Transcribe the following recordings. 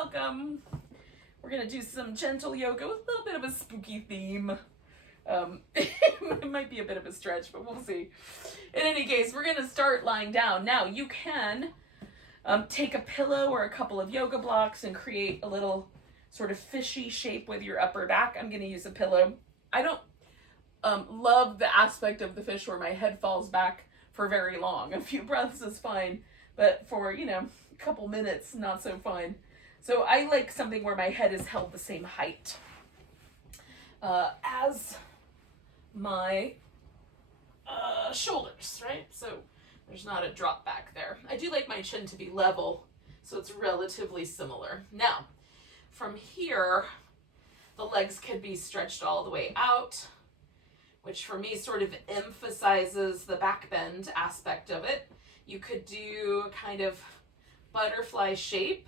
welcome. We're gonna do some gentle yoga with a little bit of a spooky theme. It might be a bit of a stretch, but we'll see. In any case, we're gonna start lying down. Now, you can take a pillow or a couple of yoga blocks and create a little sort of fishy shape with your upper back. I'm gonna use a pillow. I don't love the aspect of the fish where my head falls back for very long. A few breaths is fine, but for, a couple minutes, not so fine. So I like something where my head is held the same height as my shoulders, right? So there's not a drop back there. I do like my chin to be level, so it's relatively similar. Now, from here, the legs could be stretched all the way out, which for me sort of emphasizes the back bend aspect of it. You could do a kind of butterfly shape,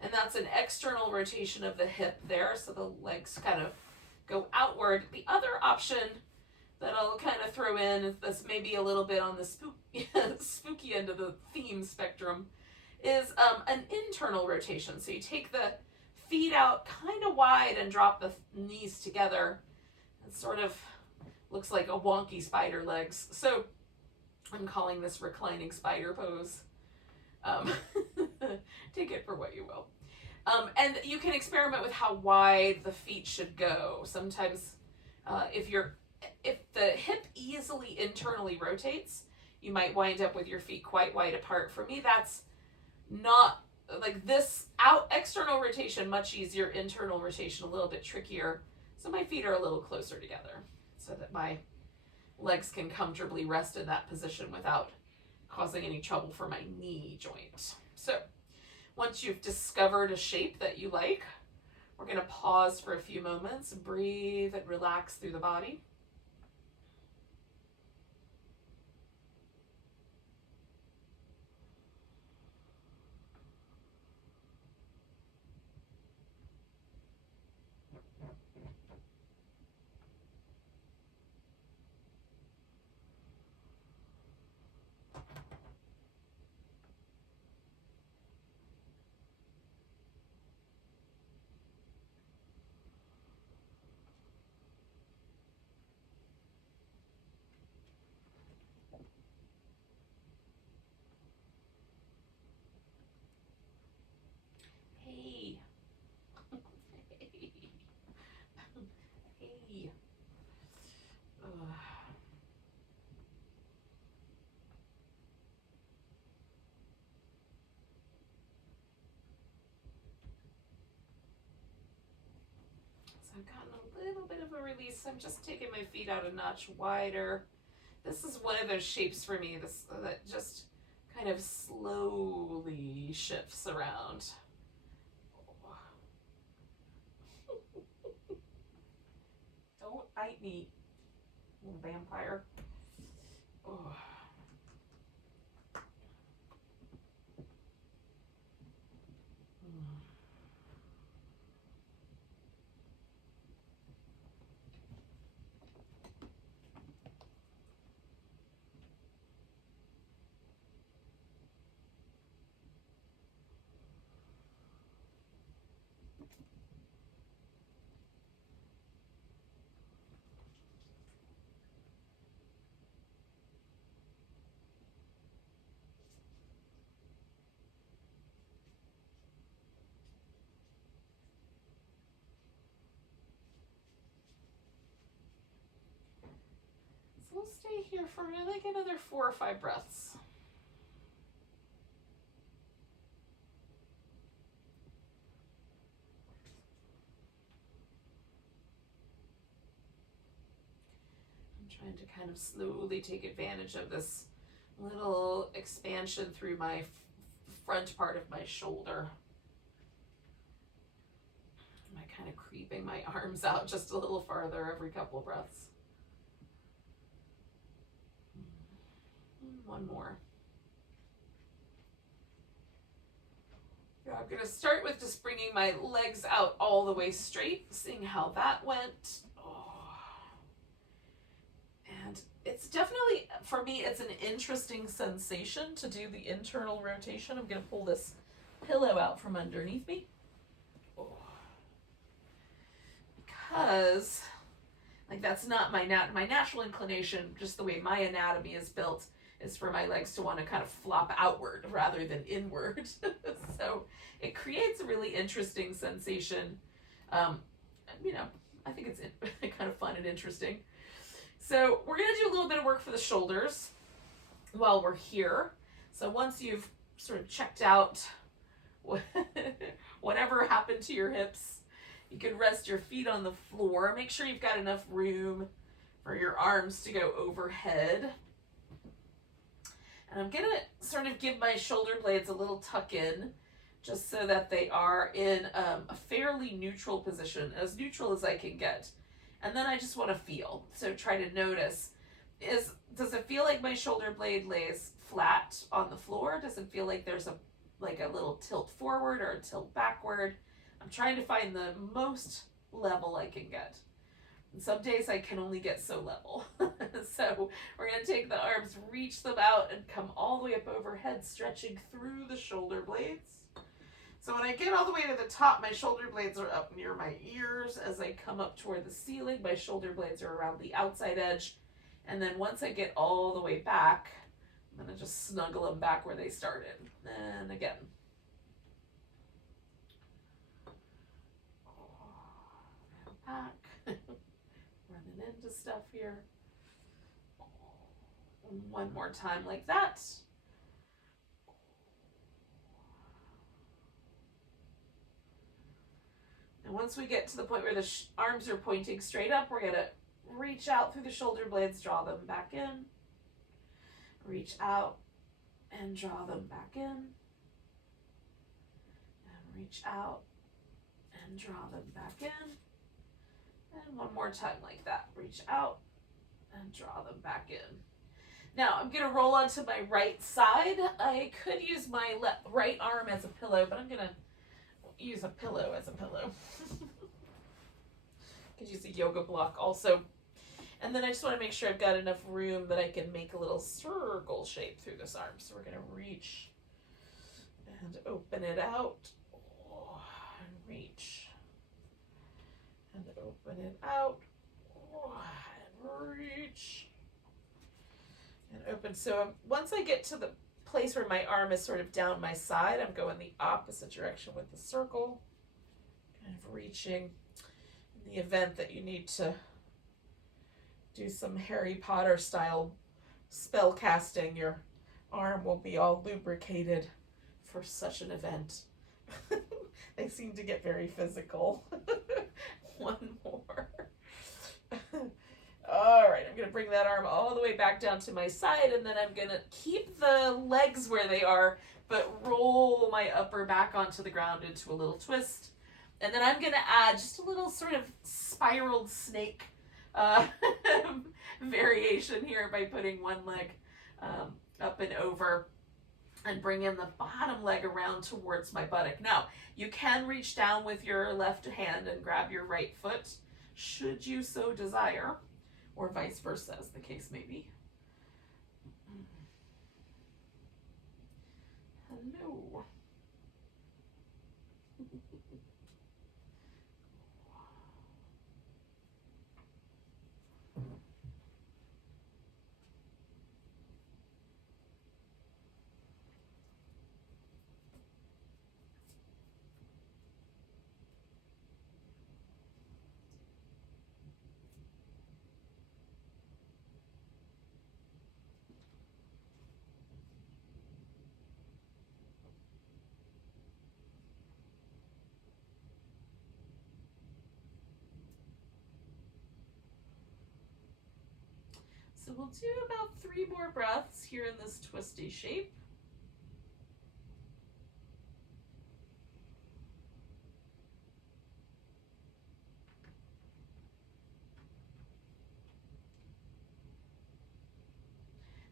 and that's an external rotation of the hip there, so the legs kind of go outward. The other option that I'll kind of throw in, is this maybe a little bit on the spooky end of the theme spectrum, is an internal rotation. So you take the feet out kind of wide and drop the knees together. It sort of looks like a wonky spider legs. So I'm calling this reclining spider pose. Take it for what you will. And you can experiment with how wide the feet should go. Sometimes if the hip easily internally rotates, you might wind up with your feet quite wide apart. For me, that's not like this external rotation, much easier, internal rotation, a little bit trickier. So my feet are a little closer together so that my legs can comfortably rest in that position without causing any trouble for my knee joint. So once you've discovered a shape that you like, we're going to pause for a few moments, breathe and relax through the body. I've gotten a little bit of a release. I'm just taking my feet out a notch wider. This is one of those shapes for me that just kind of slowly shifts around. Don't bite me, little vampire. Oh. We'll stay here for like another 4 or 5 breaths. I'm trying to kind of slowly take advantage of this little expansion through my front part of my shoulder. Am I kind of creeping my arms out just a little farther every couple of breaths? One more. Yeah, I'm going to start with just bringing my legs out all the way straight, seeing how that went. Oh. And it's definitely, for me, it's an interesting sensation to do the internal rotation. I'm going to pull this pillow out from underneath me. Because like that's not my natural inclination, just the way my anatomy is built, is for my legs to want to kind of flop outward rather than inward. So it creates a really interesting sensation. You know, I think it's kind of fun and interesting. So we're going to do a little bit of work for the shoulders while we're here. So once you've sort of checked out whatever happened to your hips, you can rest your feet on the floor. Make sure you've got enough room for your arms to go overhead. And I'm going to sort of give my shoulder blades a little tuck in, just so that they are in a fairly neutral position, as neutral as I can get. And then I just want to feel. So try to notice, does it feel like my shoulder blade lays flat on the floor? Does it feel like there's a little tilt forward or a tilt backward? I'm trying to find the most level I can get. And some days I can only get so level. So we're going to take the arms, reach them out, and come all the way up overhead, stretching through the shoulder blades. So when I get all the way to the top, my shoulder blades are up near my ears. As I come up toward the ceiling, my shoulder blades are around the outside edge. And then once I get all the way back, I'm going to just snuggle them back where they started. And again. And back. Running into stuff here. One more time like that. And once we get to the point where the arms are pointing straight up, we're going to reach out through the shoulder blades, draw them back in. Reach out and draw them back in. And reach out and draw them back in. And one more time like that. Reach out and draw them back in. Now I'm going to roll onto my right side. I could use my right arm as a pillow, but I'm going to use a pillow as a pillow. Could use a yoga block also. And then I just want to make sure I've got enough room that I can make a little circle shape through this arm. So we're going to reach and open it out. And reach and open it out. And reach and open. So once I get to the place where my arm is sort of down my side, I'm going the opposite direction with the circle, kind of reaching. In the event that you need to do some Harry Potter style spell casting, your arm will be all lubricated for such an event. They seem to get very physical. One more. All right, I'm going to bring that arm all the way back down to my side, and then I'm going to keep the legs where they are, but roll my upper back onto the ground into a little twist. And then I'm going to add just a little sort of spiraled snake variation here by putting one leg up and over and bring in the bottom leg around towards my buttock. Now, you can reach down with your left hand and grab your right foot, should you so desire, or vice versa, as the case may be. Hello. So we'll do about 3 more breaths here in this twisty shape.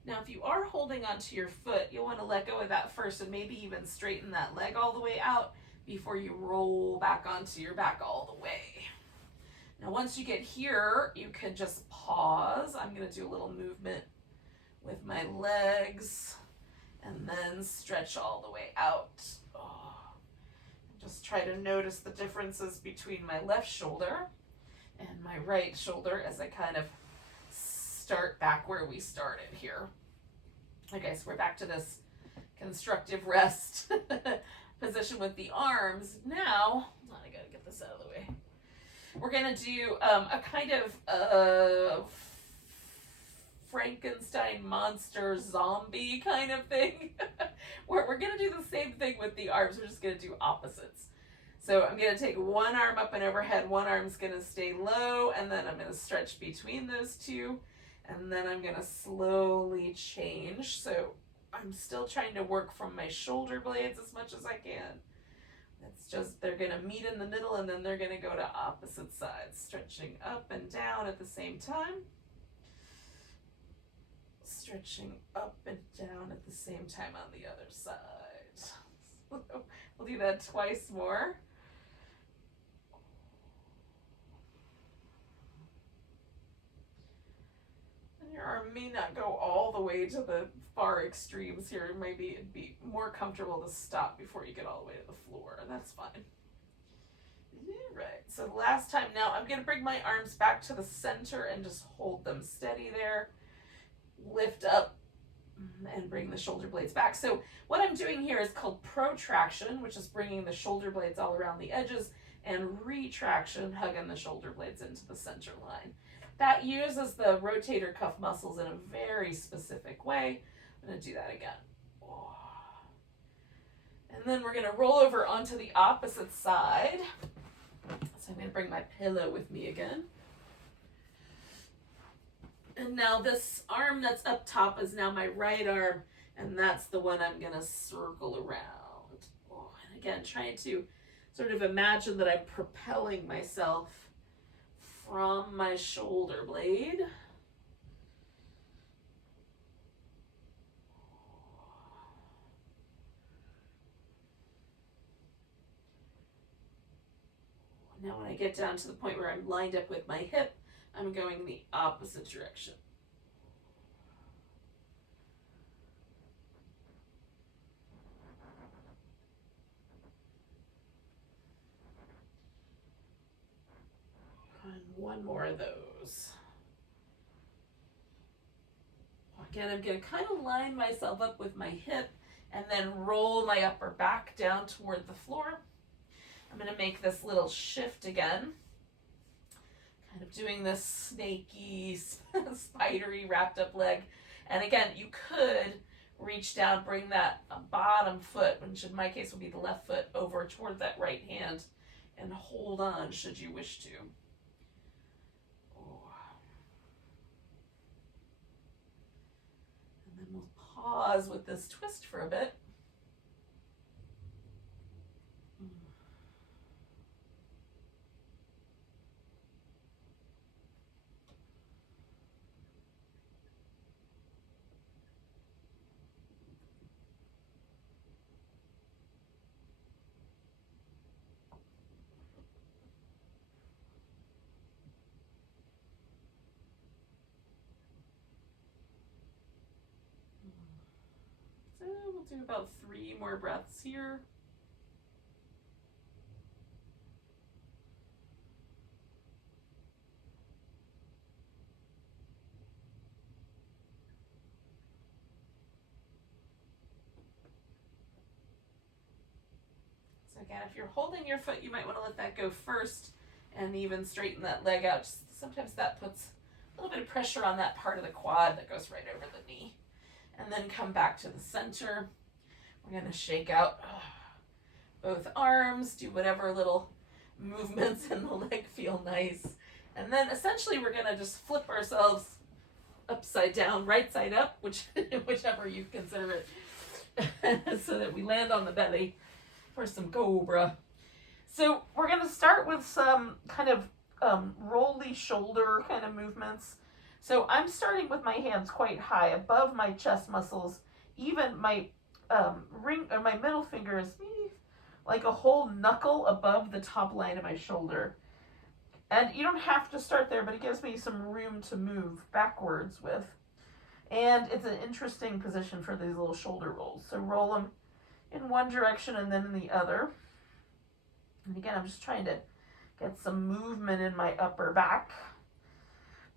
Now, if you are holding onto your foot, you'll want to let go of that first and maybe even straighten that leg all the way out before you roll back onto your back all the way. Now, once you get here, you can just pause. I'm going to do a little movement with my legs and then stretch all the way out. Oh. try to notice the differences between my left shoulder and my right shoulder as I kind of start back where we started here. Okay, so we're back to this constructive rest position with the arms. Now, I gotta get this out of the way. We're gonna do a kind of Frankenstein monster zombie kind of thing. Where we're gonna do the same thing with the arms. We're just gonna do opposites. So I'm gonna take one arm up and overhead, one arm's gonna stay low, and then I'm gonna stretch between those two, and then I'm gonna slowly change. So I'm still trying to work from my shoulder blades as much as I can. It's just, they're gonna meet in the middle and then they're gonna go to opposite sides, stretching up and down at the same time. Stretching up and down at the same time on the other side. We'll do that twice more. And your arm may not go all the way to the far extremes here. Maybe it'd be more comfortable to stop before you get all the way to the floor. That's fine. All right, so the last time now, I'm gonna bring my arms back to the center and just hold them steady there. Lift up and bring the shoulder blades back. So what I'm doing here is called protraction, which is bringing the shoulder blades all around the edges, and retraction, hugging the shoulder blades into the center line. That uses the rotator cuff muscles in a very specific way. I'm going to do that again. And then we're going to roll over onto the opposite side. So I'm going to bring my pillow with me again. And now this arm that's up top is now my right arm, and that's the one I'm going to circle around. And again, trying to sort of imagine that I'm propelling myself from my shoulder blade. Now when I get down to the point where I'm lined up with my hip, I'm going the opposite direction. And one more of those. Again, I'm going to kind of line myself up with my hip and then roll my upper back down toward the floor. I'm going to make this little shift again. Kind of doing this snaky, spidery, wrapped up leg. And again, you could reach down, bring that bottom foot, which in my case would be the left foot, over toward that right hand and hold on should you wish to. And then we'll pause with this twist for a bit. So we'll do about 3 more breaths here. So again, if you're holding your foot, you might want to let that go first and even straighten that leg out. Sometimes that puts a little bit of pressure on that part of the quad that goes right over the knee. And then come back to the center. We're going to shake out both arms, do whatever little movements in the leg feel nice. And then essentially we're going to just flip ourselves upside down, right side up, whichever you consider it, so that we land on the belly for some Cobra. So we're going to start with some kind of rolly shoulder kind of movements. So I'm starting with my hands quite high above my chest muscles. Even my ring or my middle finger is like a whole knuckle above the top line of my shoulder. And you don't have to start there, but it gives me some room to move backwards with. And it's an interesting position for these little shoulder rolls. So roll them in one direction and then in the other. again, I'm just trying to get some movement in my upper back.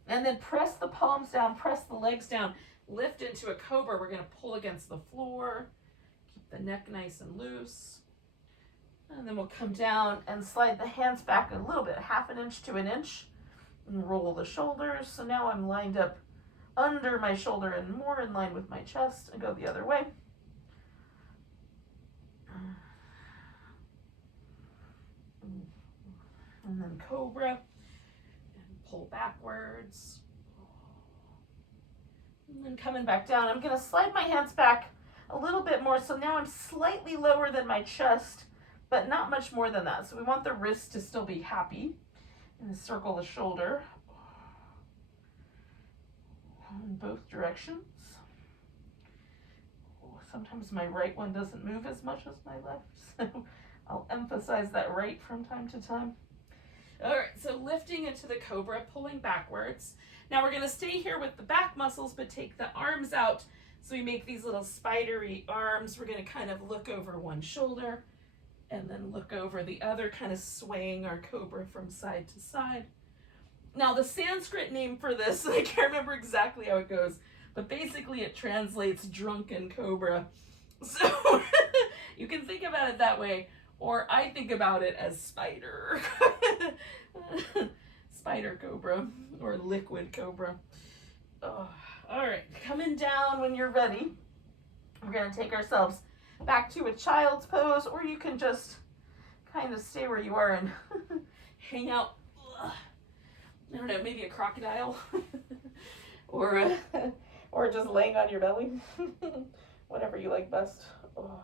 And then press the palms down, press the legs down, lift into a cobra. We're going to pull against the floor, keep the neck nice and loose. And then we'll come down and slide the hands back a little bit, 1/2 inch to 1 inch, and roll the shoulders. So now I'm lined up under my shoulder and more in line with my chest, and go the other way. And then cobra, and pull backwards. And then coming back down, I'm going to slide my hands back a little bit more. So now I'm slightly lower than my chest, but not much more than that. So we want the wrist to still be happy. And circle the shoulder in both directions. Sometimes my right one doesn't move as much as my left, so I'll emphasize that right from time to time. All right, so lifting into the cobra, pulling backwards. Now we're going to stay here with the back muscles, but take the arms out. So we make these little spidery arms. We're going to kind of look over one shoulder and then look over the other, kind of swaying our cobra from side to side. Now the Sanskrit name for this, I can't remember exactly how it goes, but basically it translates drunken cobra. So you can think about it that way, or I think about it as spider. Spider cobra or liquid cobra. Oh, all right, coming down when you're ready. We're going to take ourselves back to a child's pose, or you can just kind of stay where you are and hang out. I don't know, maybe a crocodile or just laying on your belly. Whatever you like best. Oh.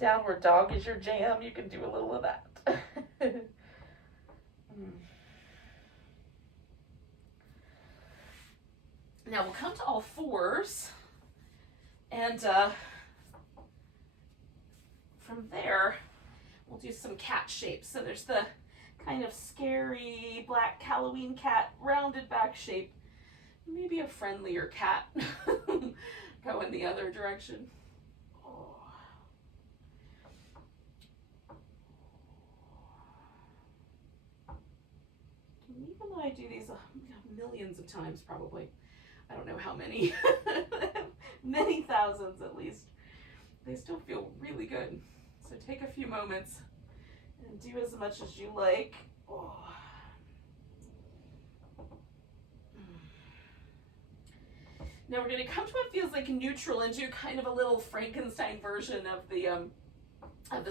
Downward dog is your jam. You can do a little of that. Now we'll come to all fours, and from there we'll do some cat shapes. So there's the kind of scary black Halloween cat rounded back shape, maybe a friendlier cat. Go in the other direction. Even though I do these millions of times, probably, I don't know how many, many thousands at least, they still feel really good. So take a few moments and do as much as you like. Oh. Now we're going to come to what feels like neutral and do kind of a little Frankenstein version of the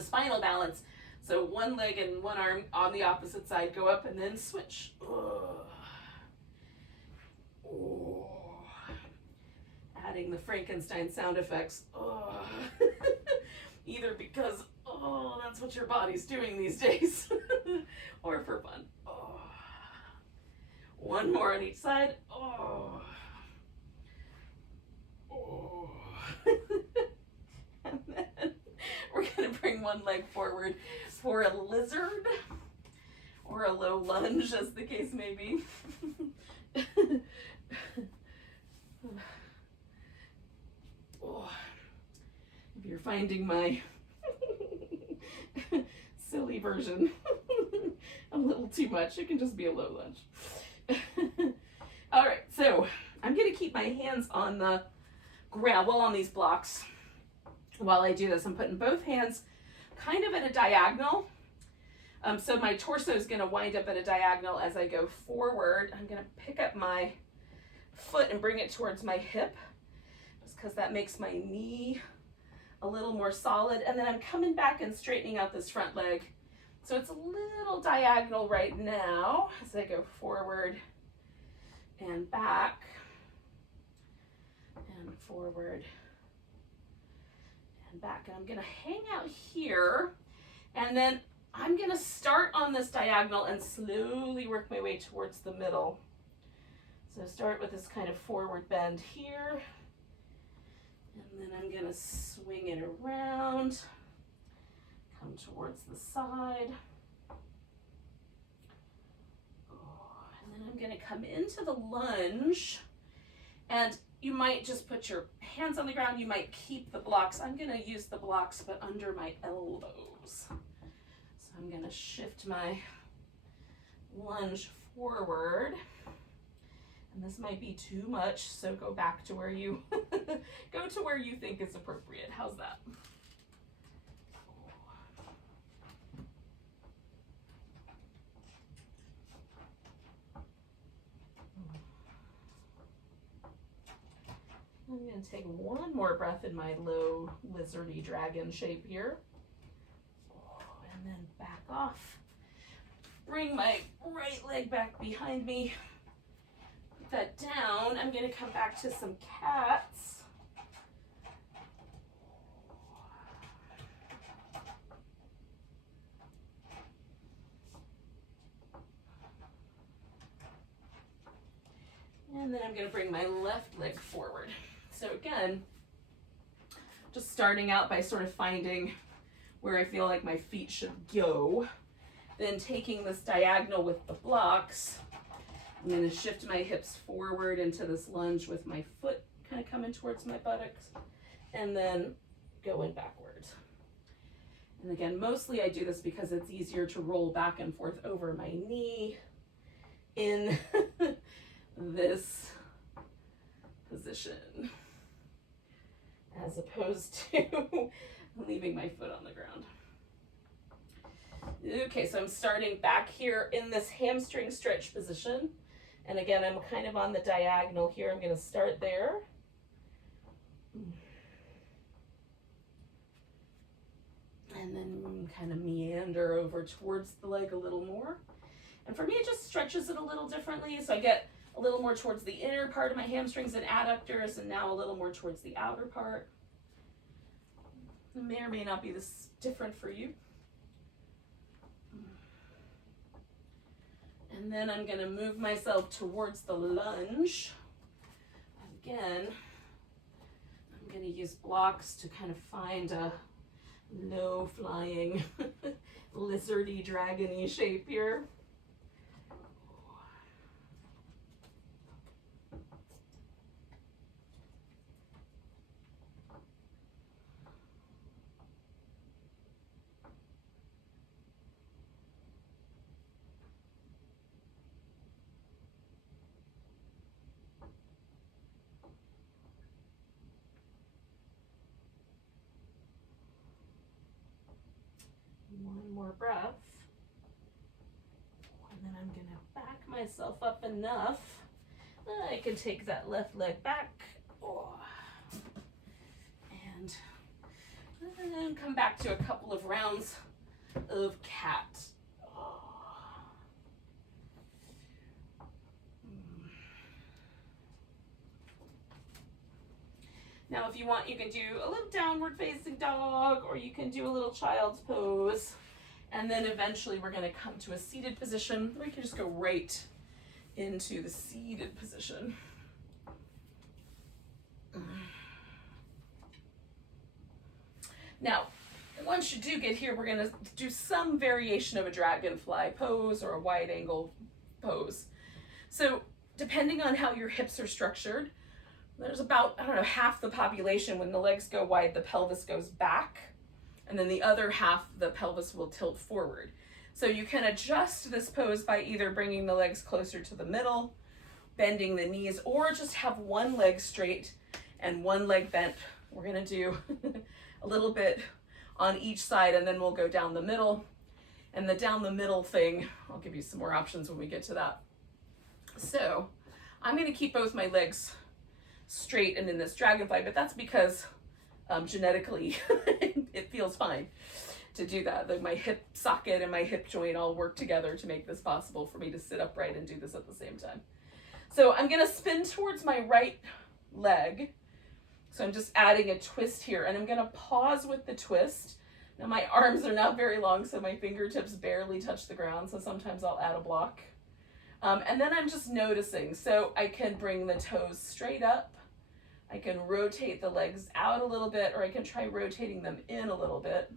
spinal balance. So one leg and one arm on the opposite side, go up and then switch. Oh. Oh. Adding the Frankenstein sound effects. Oh. Either because, oh, that's what your body's doing these days, or for fun. Oh. One more on each side. Oh. Oh. And then we're going to bring one leg forward for a lizard or a low lunge, as the case may be. Oh. If you're finding my silly version a little too much, it can just be a low lunge. All right, so I'm going to keep my hands on the ground, well, on these blocks. While I do this, I'm putting both hands kind of at a diagonal. So my torso is going to wind up at a diagonal as I go forward. I'm going to pick up my foot and bring it towards my hip, just because that makes my knee a little more solid. And then I'm coming back and straightening out this front leg. So it's a little diagonal right now as I go forward and back and forward and back. And I'm going to hang out here, and then I'm going to start on this diagonal and slowly work my way towards the middle. So start with this kind of forward bend here, and then I'm going to swing it around, come towards the side, and then I'm going to come into the lunge, and you might just put your hands on the ground. You might keep the blocks. I'm gonna use the blocks, but under my elbows. So I'm gonna shift my lunge forward. And this might be too much, so go back to where you, go to where you think is appropriate. How's that? I'm going to take one more breath in my low lizardy dragon shape here. And then back off. Bring my right leg back behind me. Put that down. I'm going to come back to some cats. And then I'm going to bring my left leg forward. So again, just starting out by sort of finding where I feel like my feet should go. Then taking this diagonal with the blocks, I'm going to shift my hips forward into this lunge with my foot kind of coming towards my buttocks, and then going backwards. And again, mostly I do this because it's easier to roll back and forth over my knee in this position, as opposed to leaving my foot on the ground. Okay, so I'm starting back here in this hamstring stretch position. And again, I'm kind of on the diagonal here. I'm going to start there. And then kind of meander over towards the leg a little more. And for me, it just stretches it a little differently. So I get a little more towards the inner part of my hamstrings and adductors, and now a little more towards the outer part. It may or may not be this different for you. And then I'm going to move myself towards the lunge. Again, I'm going to use blocks to kind of find a low flying lizardy dragony shape here. One more breath. And then I'm going to back myself up enough that I can take that left leg back. And then come back to a couple of rounds of cat. Now, if you want, you can do a little downward facing dog, or you can do a little child's pose. And then eventually we're going to come to a seated position. We can just go right into the seated position. Now, once you do get here, we're going to do some variation of a dragonfly pose or a wide angle pose. So depending on how your hips are structured, there's about, I don't know, half the population, when the legs go wide, the pelvis goes back, and then the other half, the pelvis will tilt forward. So you can adjust this pose by either bringing the legs closer to the middle, bending the knees, or just have one leg straight and one leg bent. We're gonna do a little bit on each side, and then we'll go down the middle. And the down the middle thing, I'll give you some more options when we get to that. So I'm gonna keep both my legs straight and in this dragonfly, but that's because genetically it feels fine to do that. Like my hip socket and my hip joint all work together to make this possible for me to sit upright and do this at the same time. So I'm going to spin towards my right leg. So I'm just adding a twist here, and I'm going to pause with the twist. Now my arms are not very long, so my fingertips barely touch the ground, so sometimes I'll add a block. And then I'm just noticing. So I can bring the toes straight up. I can rotate the legs out a little bit, or I can try rotating them in a little bit.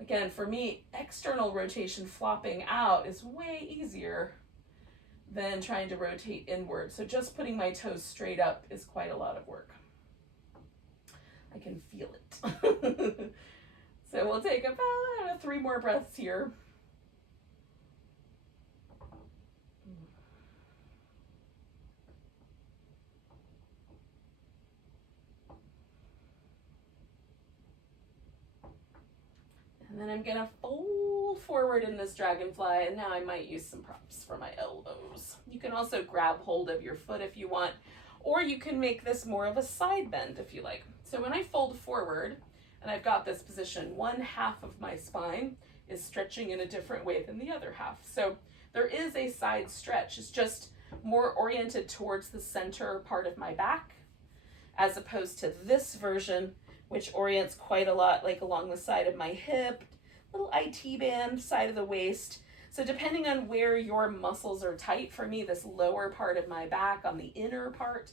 Again, for me, external rotation, flopping out, is way easier than trying to rotate inward. So just putting my toes straight up is quite a lot of work. I can feel it. So we'll take about 3 more breaths here. And then I'm gonna fold forward in this dragonfly, and now I might use some props for my elbows. You can also grab hold of your foot if you want, or you can make this more of a side bend if you like. So when I fold forward, and I've got this position, one half of my spine is stretching in a different way than the other half. So there is a side stretch. It's just more oriented towards the center part of my back, as opposed to this version, which orients quite a lot like along the side of my hip, little IT band, side of the waist. So depending on where your muscles are tight, for me, this lower part of my back on the inner part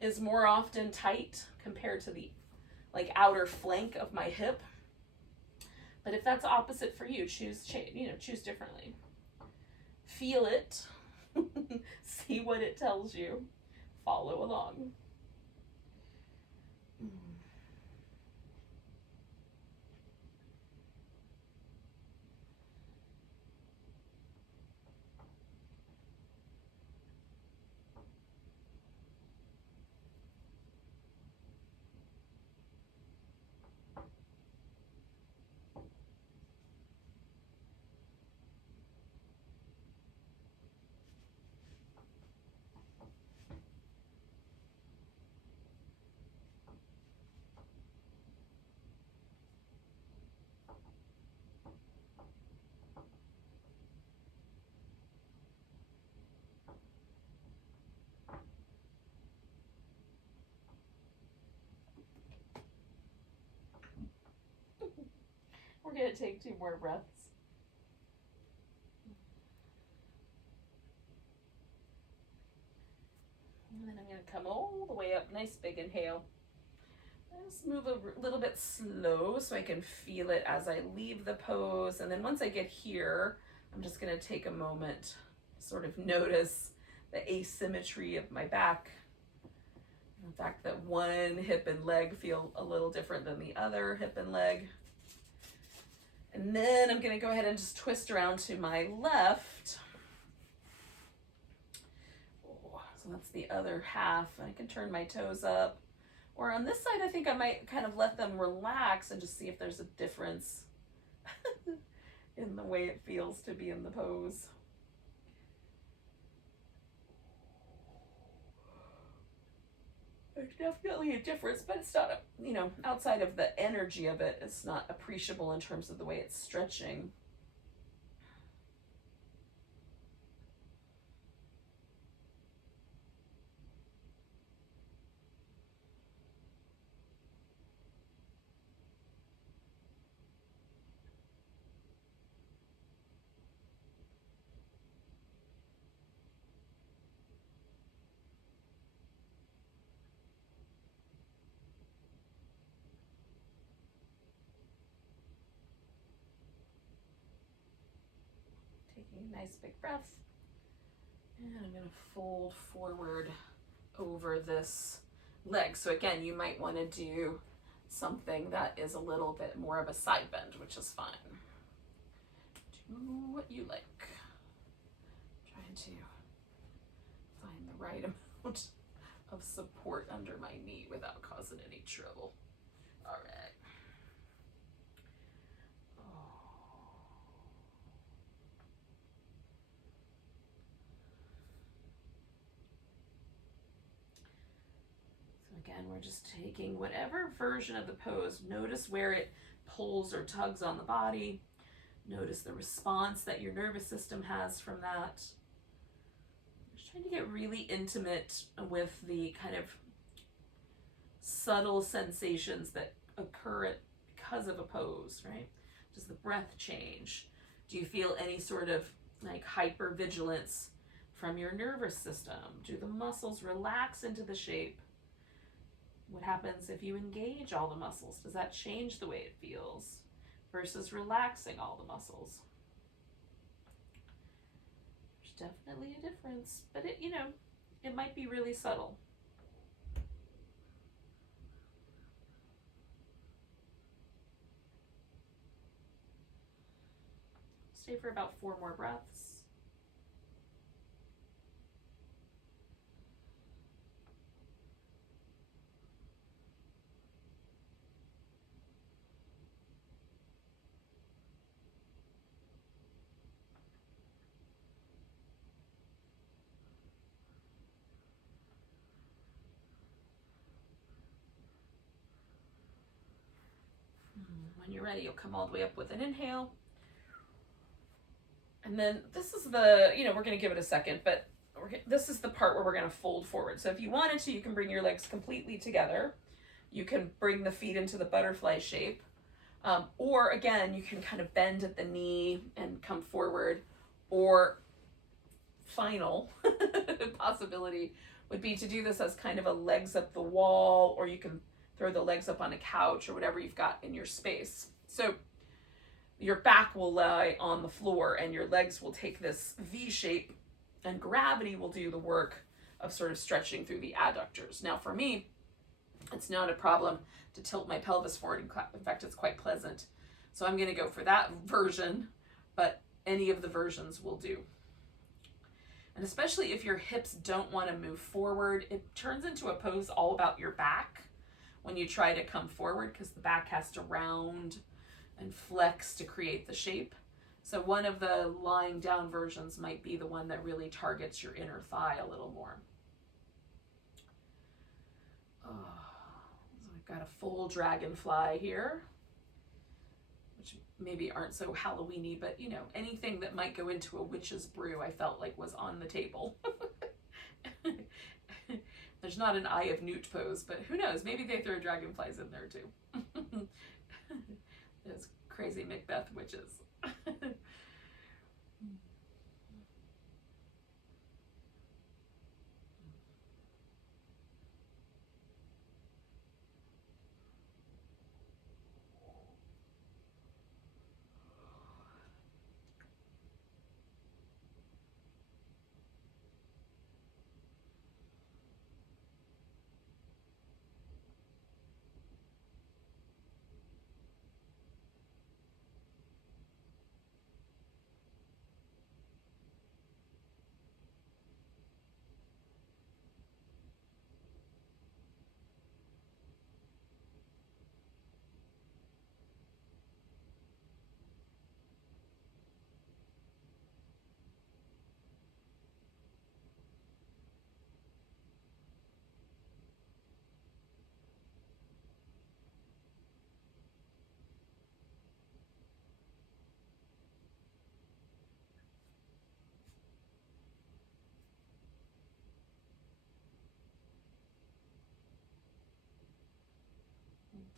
is more often tight compared to the outer flank of my hip. But if that's opposite for you, choose differently. Feel it. See what it tells you. Follow along. We're going to take 2 more breaths. And then I'm going to come all the way up. Nice big inhale. Just move a little bit slow so I can feel it as I leave the pose. And then once I get here, I'm just going to take a moment to sort of notice the asymmetry of my back. The fact that one hip and leg feel a little different than the other hip and leg. And then I'm going to go ahead and just twist around to my left. So that's the other half. I can turn my toes up. Or on this side, I think I might kind of let them relax and just see if there's a difference in the way it feels to be in the pose. There's definitely a difference, but it's not, outside of the energy of it, it's not appreciable in terms of the way it's stretching. Taking a nice big breath. And I'm going to fold forward over this leg. So again, you might want to do something that is a little bit more of a side bend, which is fine. Do what you like. Trying to find the right amount of support under my knee without causing any trouble. All right. Again, we're just taking whatever version of the pose. Notice where it pulls or tugs on the body. Notice the response that your nervous system has from that. Just trying to get really intimate with the kind of subtle sensations that occur because of a pose, right? Does the breath change? Do you feel any sort of hypervigilance from your nervous system? Do the muscles relax into the shape? What happens if you engage all the muscles? Does that change the way it feels versus relaxing all the muscles? Just definitely a difference, but it, you know, it might be really subtle. Stay for about 4 more breaths. When you're ready, you'll come all the way up with an inhale. And then this is the, you know, we're going to give it a second, but this is the part where we're going to fold forward. So if you wanted to, you can bring your legs completely together. You can bring the feet into the butterfly shape. Or again, you can kind of bend at the knee and come forward. Or final possibility would be to do this as kind of a legs up the wall, or you can throw the legs up on a couch or whatever you've got in your space. So your back will lie on the floor and your legs will take this V shape, and gravity will do the work of sort of stretching through the adductors. Now for me, it's not a problem to tilt my pelvis forward. In fact, it's quite pleasant. So I'm going to go for that version, but any of the versions will do. And especially if your hips don't want to move forward, it turns into a pose all about your back when you try to come forward, because the back has to round and flex to create the shape. So one of the lying down versions might be the one that really targets your inner thigh a little more. Oh, so I've got a full dragonfly here, which maybe aren't so Halloween-y, but you know, anything that might go into a witch's brew I felt like was on the table. There's not an Eye of Newt pose, but who knows? Maybe they throw dragonflies in there too. Those crazy Macbeth witches.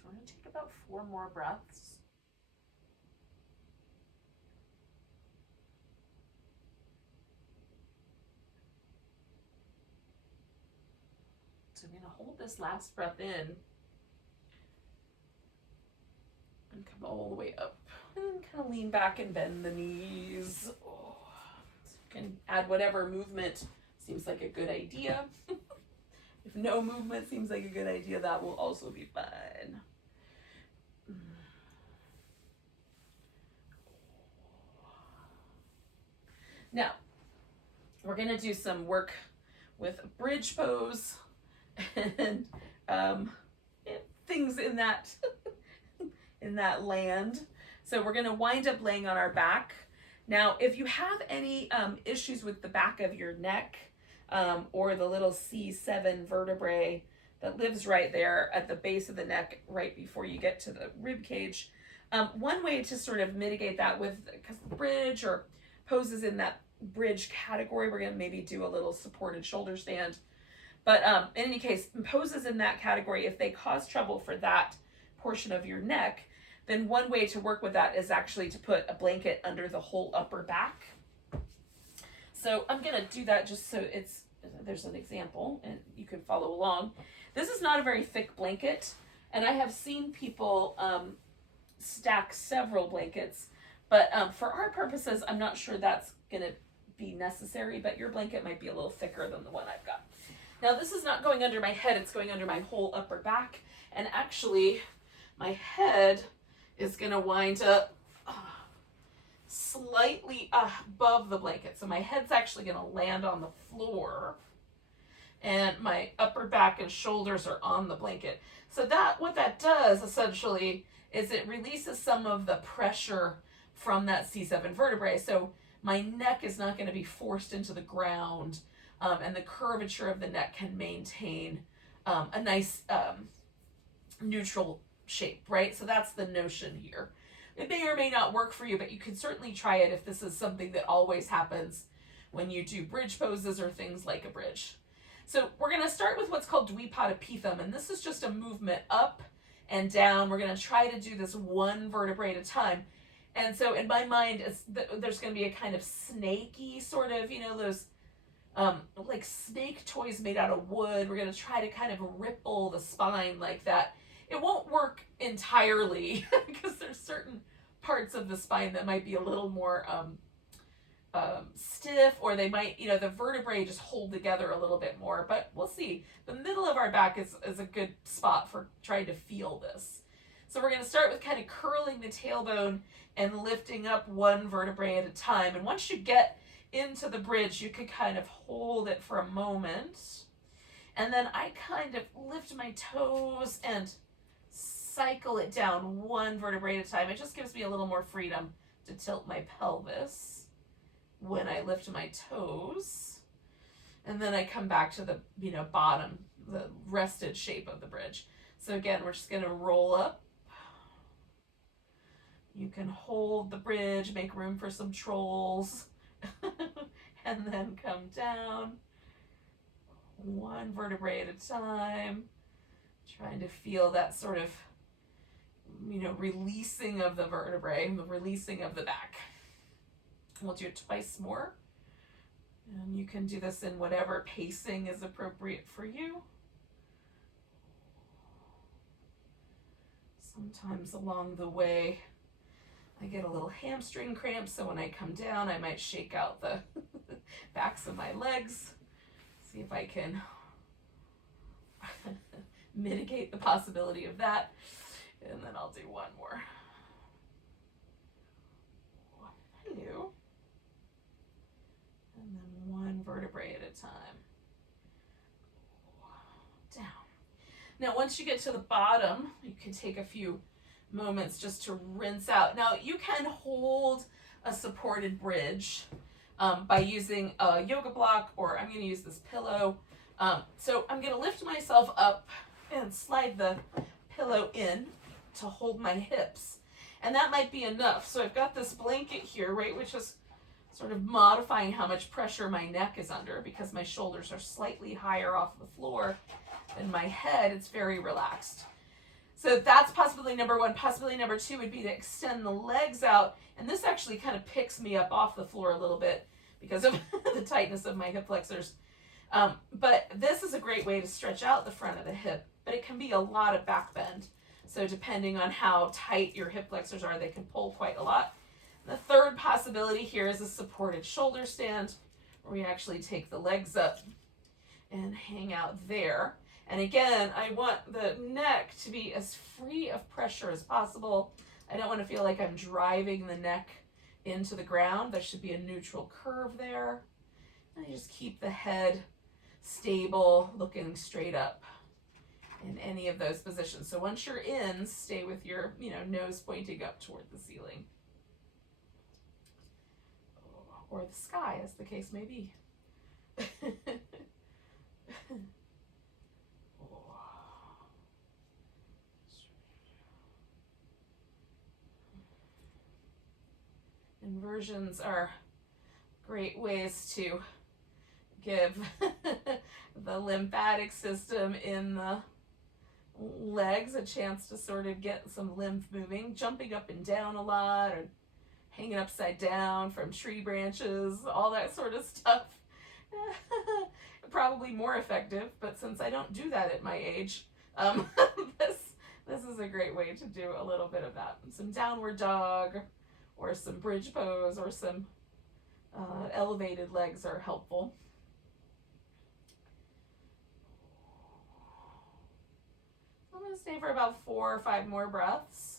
We're going to take about 4 more breaths. So I'm going to hold this last breath in and come all the way up. And kind of lean back and bend the knees. Oh. So you can add whatever movement seems like a good idea. If no movement seems like a good idea, that will also be fine. Now, we're going to do some work with a bridge pose and things in that in that land. So we're going to wind up laying on our back. Now, if you have any issues with the back of your neck or the little C7 vertebrae that lives right there at the base of the neck, right before you get to the rib cage, one way to sort of mitigate that with the bridge or poses in that bridge category, we're going to maybe do a little supported shoulder stand. But in any case, poses in that category, if they cause trouble for that portion of your neck, then one way to work with that is actually to put a blanket under the whole upper back. So I'm going to do that just so there's an example and you can follow along. This is not a very thick blanket, and I have seen people stack several blankets, but for our purposes, I'm not sure that's going to be necessary, but your blanket might be a little thicker than the one I've got. Now this is not going under my head, it's going under my whole upper back, and actually my head is going to wind up slightly above the blanket. So my head's actually going to land on the floor, and my upper back and shoulders are on the blanket. So what that does essentially is it releases some of the pressure from that C7 vertebrae. So my neck is not going to be forced into the ground, and the curvature of the neck can maintain a nice neutral shape, right? So that's the notion here. It may or may not work for you, but you can certainly try it if this is something that always happens when you do bridge poses or things like a bridge. So we're going to start with what's called Dvipadipitham, and this is just a movement up and down. We're going to try to do this one vertebrae at a time. And so in my mind, there's going to be a kind of snaky sort of, those like snake toys made out of wood. We're going to try to kind of ripple the spine like that. It won't work entirely because there's certain parts of the spine that might be a little more stiff, or they might, the vertebrae just hold together a little bit more, but we'll see. The middle of our back is a good spot for trying to feel this. So we're going to start with kind of curling the tailbone and lifting up one vertebrae at a time. And once you get into the bridge, you can kind of hold it for a moment. And then I kind of lift my toes and cycle it down one vertebrae at a time. It just gives me a little more freedom to tilt my pelvis when I lift my toes. And then I come back to the, bottom, the rested shape of the bridge. So again, we're just going to roll up. You can hold the bridge, make room for some trolls, and then come down one vertebrae at a time, trying to feel that sort of, releasing of the vertebrae, the releasing of the back. We'll do it twice more. And you can do this in whatever pacing is appropriate for you. Sometimes along the way, I get a little hamstring cramp, so when I come down, I might shake out the backs of my legs. See if I can mitigate the possibility of that. And then I'll do one more. Hello. And then one vertebrae at a time. Down. Now, once you get to the bottom, you can take a few moments just to rinse out. Now, you can hold a supported bridge by using a yoga block, or I'm going to use this pillow. So I'm going to lift myself up and slide the pillow in to hold my hips. And that might be enough. So I've got this blanket here, right, which is sort of modifying how much pressure my neck is under because my shoulders are slightly higher off the floor than my head. It's very relaxed. So that's possibility number one. Possibility number two would be to extend the legs out. And this actually kind of picks me up off the floor a little bit because of the tightness of my hip flexors. But this is a great way to stretch out the front of the hip, but it can be a lot of back bend. So depending on how tight your hip flexors are, they can pull quite a lot. The third possibility here is a supported shoulder stand, where we actually take the legs up and hang out there. And again, I want the neck to be as free of pressure as possible. I don't want to feel like I'm driving the neck into the ground. There should be a neutral curve there. And you just keep the head stable, looking straight up in any of those positions. So once you're in, stay with your, nose pointing up toward the ceiling. Or the sky, as the case may be. Inversions are great ways to give the lymphatic system in the legs a chance to sort of get some lymph moving, jumping up and down a lot, or hanging upside down from tree branches, all that sort of stuff. Probably more effective, but since I don't do that at my age, this is a great way to do a little bit of that. Some downward dog, or some bridge pose, or some Elevated legs are helpful. I'm going to stay for about 4 or 5 more breaths.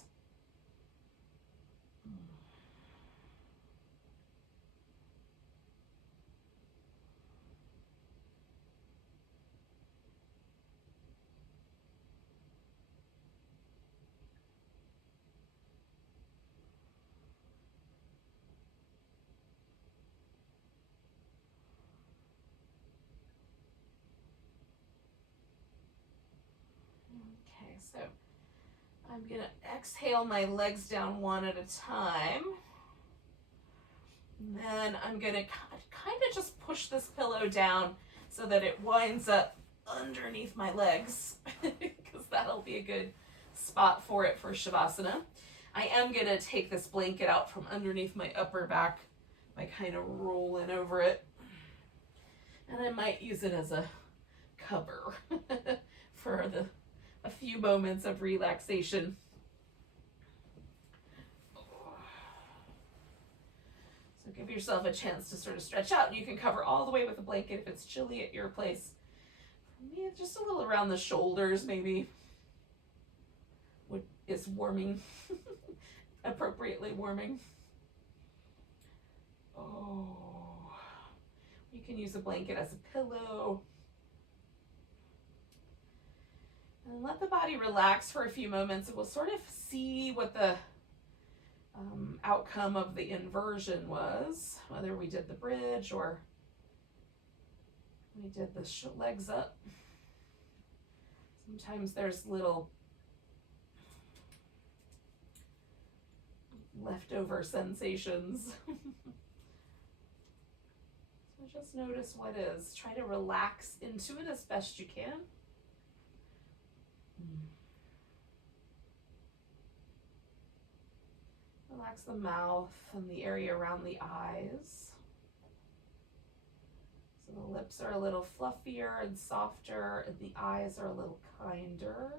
Okay, so I'm going to exhale my legs down one at a time. And then I'm going to kind of just push this pillow down so that it winds up underneath my legs, because that'll be a good spot for it for Shavasana. I am going to take this blanket out from underneath my upper back by kind of rolling over it. And I might use it as a cover for a few moments of relaxation. So give yourself a chance to sort of stretch out. You can cover all the way with a blanket if it's chilly at your place. For me, it's just a little around the shoulders, maybe. What is warming, appropriately warming. Oh, you can use a blanket as a pillow. And let the body relax for a few moments, and we'll sort of see what the outcome of the inversion was, whether we did the bridge or we did the legs up. Sometimes there's little leftover sensations. So just notice what is. Try to relax into it as best you can. Relax the mouth and the area around the eyes. So the lips are a little fluffier and softer, and the eyes are a little kinder.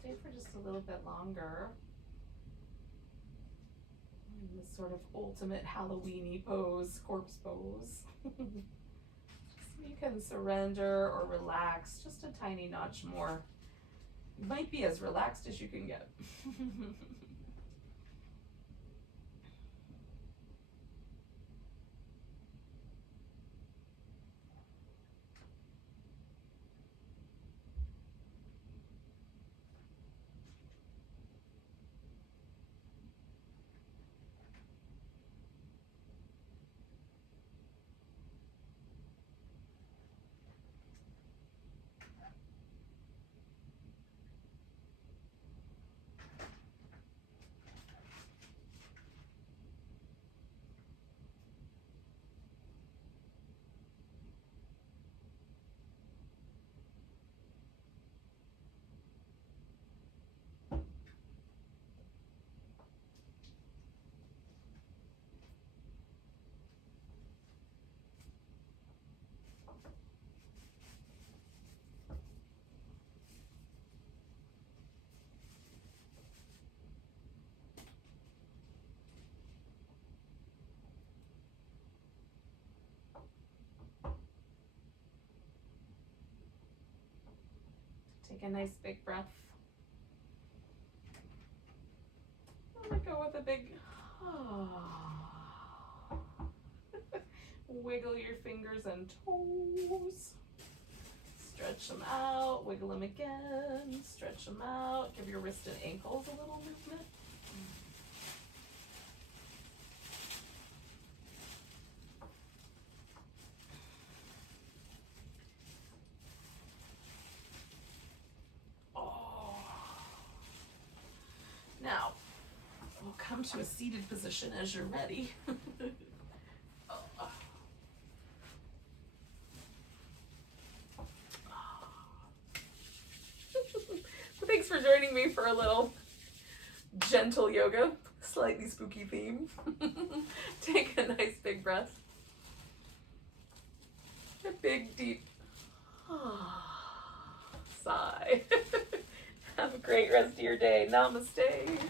Stay for just a little bit longer in this sort of ultimate Halloweeny pose, corpse pose. So you can surrender or relax just a tiny notch more. You might be as relaxed as you can get. Take a nice big breath. I'm gonna go with a big wiggle your fingers and toes. Stretch them out, wiggle them again, stretch them out. Give your wrist and ankles a little movement. Now, we'll come to a seated position as you're ready. Thanks for joining me for a little gentle yoga, slightly spooky theme. Take a nice big breath. A big deep sigh. Have a great rest of your day. Namaste.